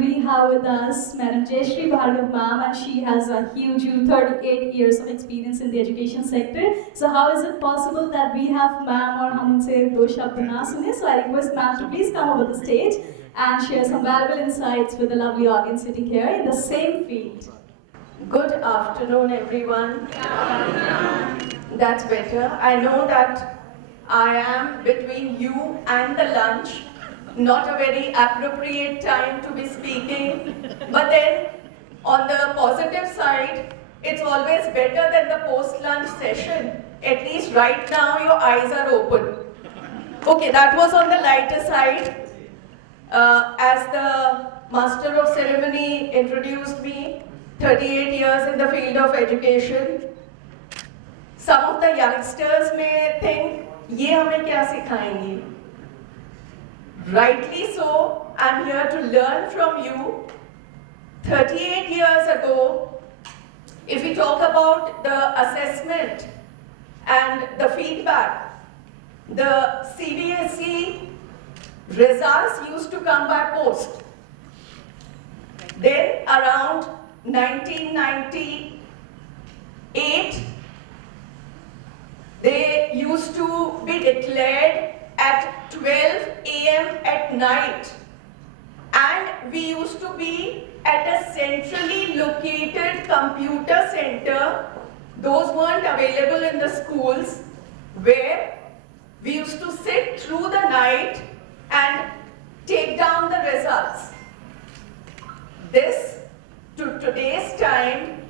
we have with us Madam Jayashree Bhargav ma'am, and she has a huge 38 years of experience in the education sector. So how is it possible that we have ma'am or hum unse do shabd na sune? So I request ma'am to please come over the stage and share some valuable insights with the lovely audience sitting here in the same field. Good afternoon, everyone. That's better. I know that I am between you and the lunch. Not a very appropriate time to be speaking. But then, on the positive side, it's always better than the post-lunch session. At least right now, your eyes are open. Okay, that was on the lighter side. As the Master of Ceremony introduced me, 38 years in the field of education. Some of the youngsters may think, ये हमें क्या सिखाएंगे? Rightly so, I'm here to learn from you. 38 years ago, if we talk about the assessment and the feedback, the CBSE results used to come by post. Then around 1998, they used to be declared at 12 a.m. at night, and we used to be at a centrally located computer center. Those weren't available in the schools, where we used to sit through the night and take down the results. This to today's time,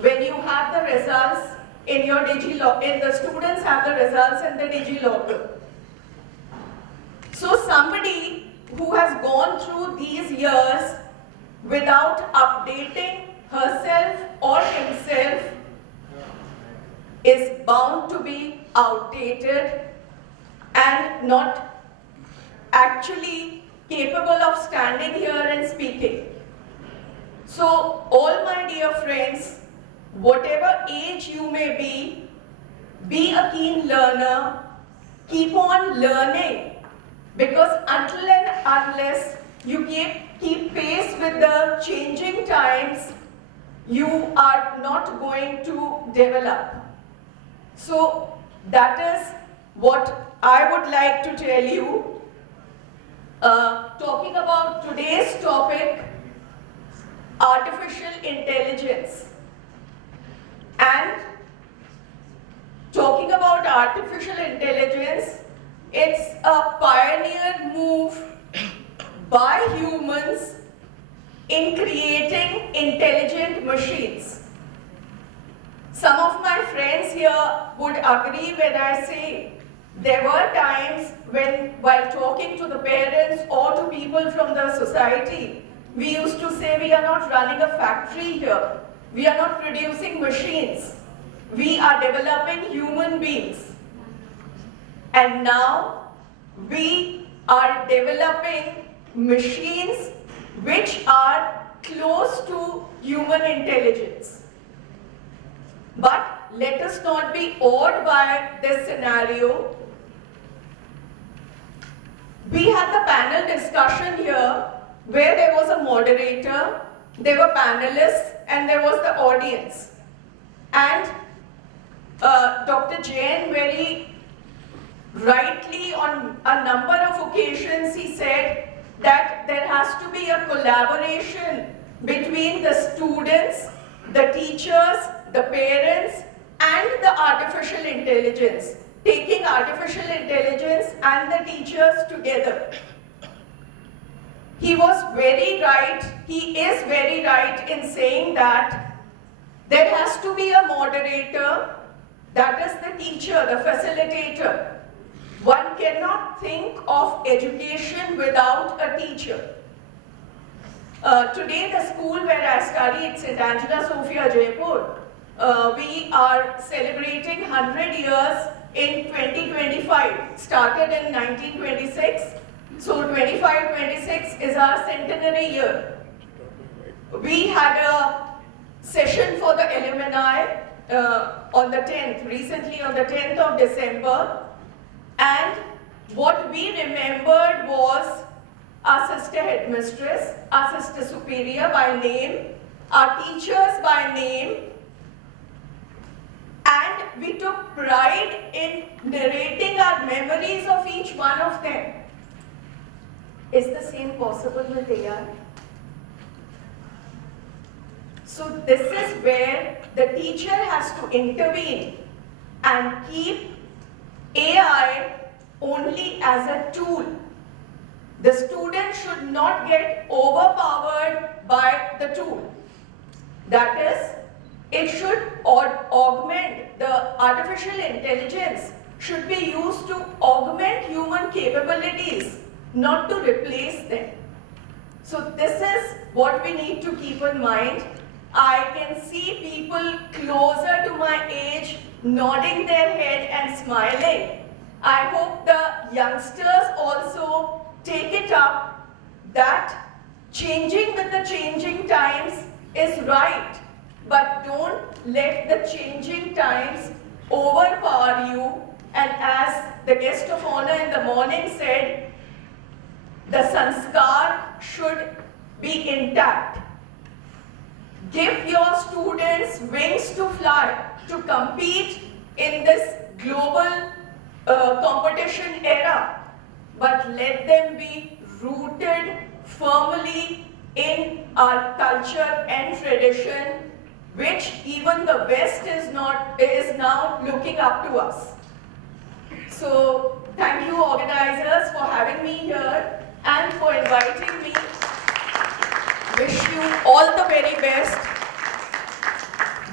when you have the results in your DigiLocker, the students have the results in the DigiLocker. So somebody who has gone through these years without updating herself or himself is bound to be outdated and not actually capable of standing here and speaking. So, all my dear friends, whatever age you may be a keen learner, keep on learning, because until and unless you keep pace with the changing times, you are not going to develop. So, that is what I would like to tell you. Talking about today's topic, artificial intelligence. And talking about artificial intelligence, it's a pioneer move by humans in creating intelligent machines. Some of my friends here would agree when I say there were times when, while talking to the parents or to people from the society, we used to say we are not running a factory here. We are not producing machines. We are developing human beings. And now we are developing machines which are close to human intelligence. But let us not be awed by this scenario. We had the panel discussion here where there was a moderator, there were panelists, and there was the audience. And Dr. Jain very rightly on a number of occasions he said that there has to be a collaboration between the students, the teachers, the parents, and the artificial intelligence, taking artificial intelligence and the teachers together. He was very right, he is very right in saying that there has to be a moderator, that is the teacher, the facilitator. One cannot think of education without a teacher. Today, the school where I studied, St. Angela Sophia, Jaipur, we are celebrating 100 years in 2025, started in 1926. So 25-26 is our centenary year. We had a session for the alumni on the 10th, recently on the 10th of December. And what we remembered was our sister headmistress, our sister superior by name, our teachers by name, and we took pride in narrating our memories of each one of them. Is the same possible with AI? So this is where the teacher has to intervene and keep AI only as a tool. The student should not get overpowered by the tool. That is, it should augment, the artificial intelligence should be used to augment human capabilities, not to replace them. So this is what we need to keep in mind. I can see people closer to my age nodding their head and smiling. I hope the youngsters also take it up that changing with the changing times is right, but don't let the changing times overpower you. And as the guest of honor in the morning said, the sanskar should be intact. Give your students wings to fly, to compete in this global competition era, but let them be rooted firmly in our culture and tradition, which even the West is now looking up to us. So thank you organizers for having me here and for inviting me. Wish you all the very best.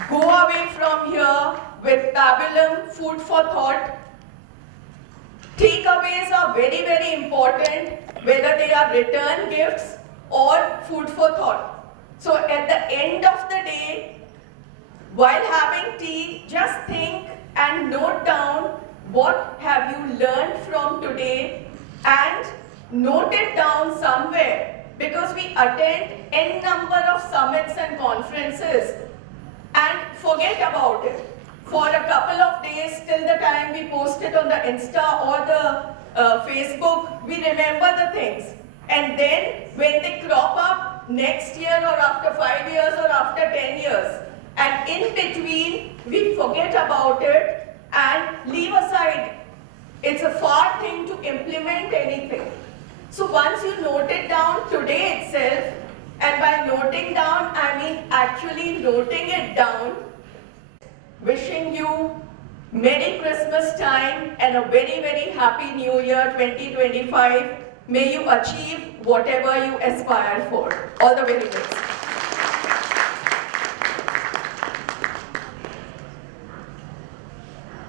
Go away from here with Pabulum food for thought. Takeaways are very, very important, whether they are return gifts or food for thought. So at the end of the day, while having tea, just think and note down what have you learned from today and note it down somewhere, because we attend n number of summits and conferences and forget about it for a couple of days till the time we post it on the Insta or the Facebook. We remember the things, and then when they crop up next year or after 5 years or after 10 years, and in between we forget about it and leave aside. It's a far thing to implement anything. So once you note it down today itself, and by noting down, I mean actually noting it down, wishing you Merry Christmas time and a very, very Happy New Year 2025. May you achieve whatever you aspire for. All the very best.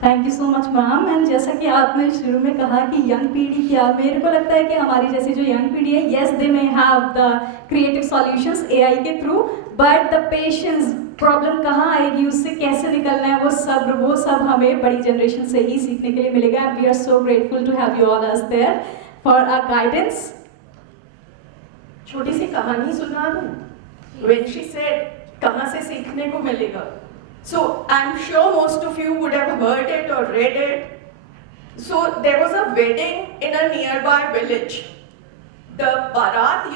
Thank you so much ma'am. And जैसा कि आपने शुरू में कहा कि young पीढ़ी क्या, मेरे को लगता है कि हमारी जैसी जो यंग पीढ़ी है, yes they may have the creative solutions AI के through, but the patience problem कहाँ आएगी, उससे कैसे निकलना है, वो सब हमें बड़ी जनरेशन से ही सीखने के लिए मिलेगा। And we are so grateful to have you all us there for our guidance. छोटी सी कहानी सुना दूं? When she said, कहाँ से सीखने को मिलेगा? So I'm sure most of you would have heard it or read it. So there was a wedding in a nearby village. The barat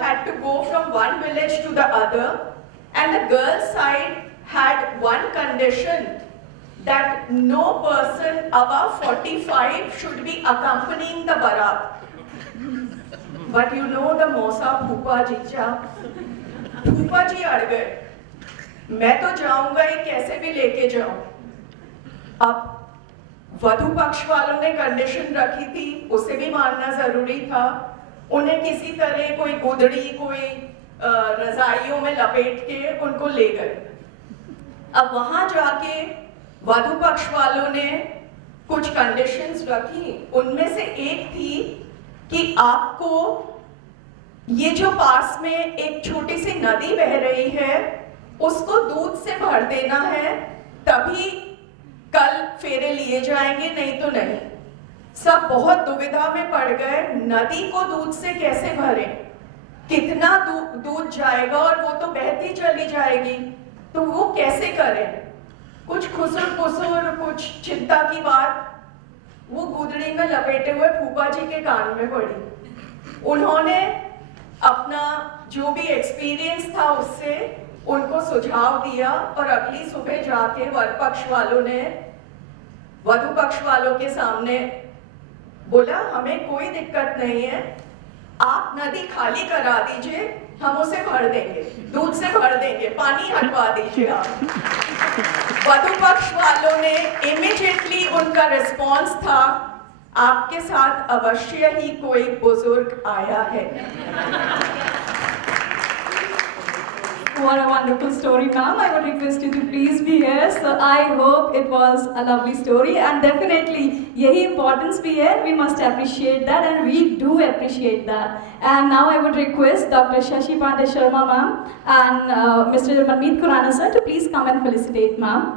had to go from one village to the other, and the girl's side had one condition, that no person above 45 should be accompanying the barat. But you know the Mosa Phupa Jicha, Phupa ji अड़ गए, मैं तो जाऊंगा ही, कैसे भी लेके जाऊं। अब वधू पक्ष वालों ने कंडीशन रखी थी, उसे भी मानना जरूरी था। उन्हें किसी तरह कोई गुदड़ी, कोई रजाइयों में लपेट के उनको ले गए। अब वहां जाके वधू पक्ष वालों ने कुछ कंडीशंस रखी। उनमें से एक थी कि आपको ये जो पास में एक छोटी सी नदी बह रही है, उसको दूध से भर देना है, तभी कल फेरे लिए जाएंगे, नहीं तो नहीं। सब बहुत दुविधा में पड़ गए, नदी को दूध से कैसे भरें, कितना दूध जाएगा, और वो तो बहती चली जाएगी, तो वो कैसे करें। कुछ खुसर पुसर, कुछ चिंता की बात वो गुदड़ी में लपेटे हुए फूफा जी के कान में पड़ी। उन्होंने अपना जो भी एक्सपीरियंस था उससे उनको सुझाव दिया और अगली सुबह जाके वर पक्ष वालों ने वधु पक्ष वालों के सामने बोला हमें कोई दिक्कत नहीं है, आप नदी खाली करा दीजिए, हम उसे भर देंगे, दूध से भर देंगे, पानी हटवा दीजिए आप। वधु पक्ष वालों ने इमीडिएटली उनका रिस्पॉन्स था आपके साथ अवश्य ही कोई बुजुर्ग आया है। What a wonderful story, ma'am. I would request you to please be here. So I hope it was a lovely story and definitely यही importance भी है. We must appreciate that and we do appreciate that. And now I would request Dr. Shashi Pandey Sharma ma'am and Mr. Manmeet Khurana sir to please come and felicitate ma'am.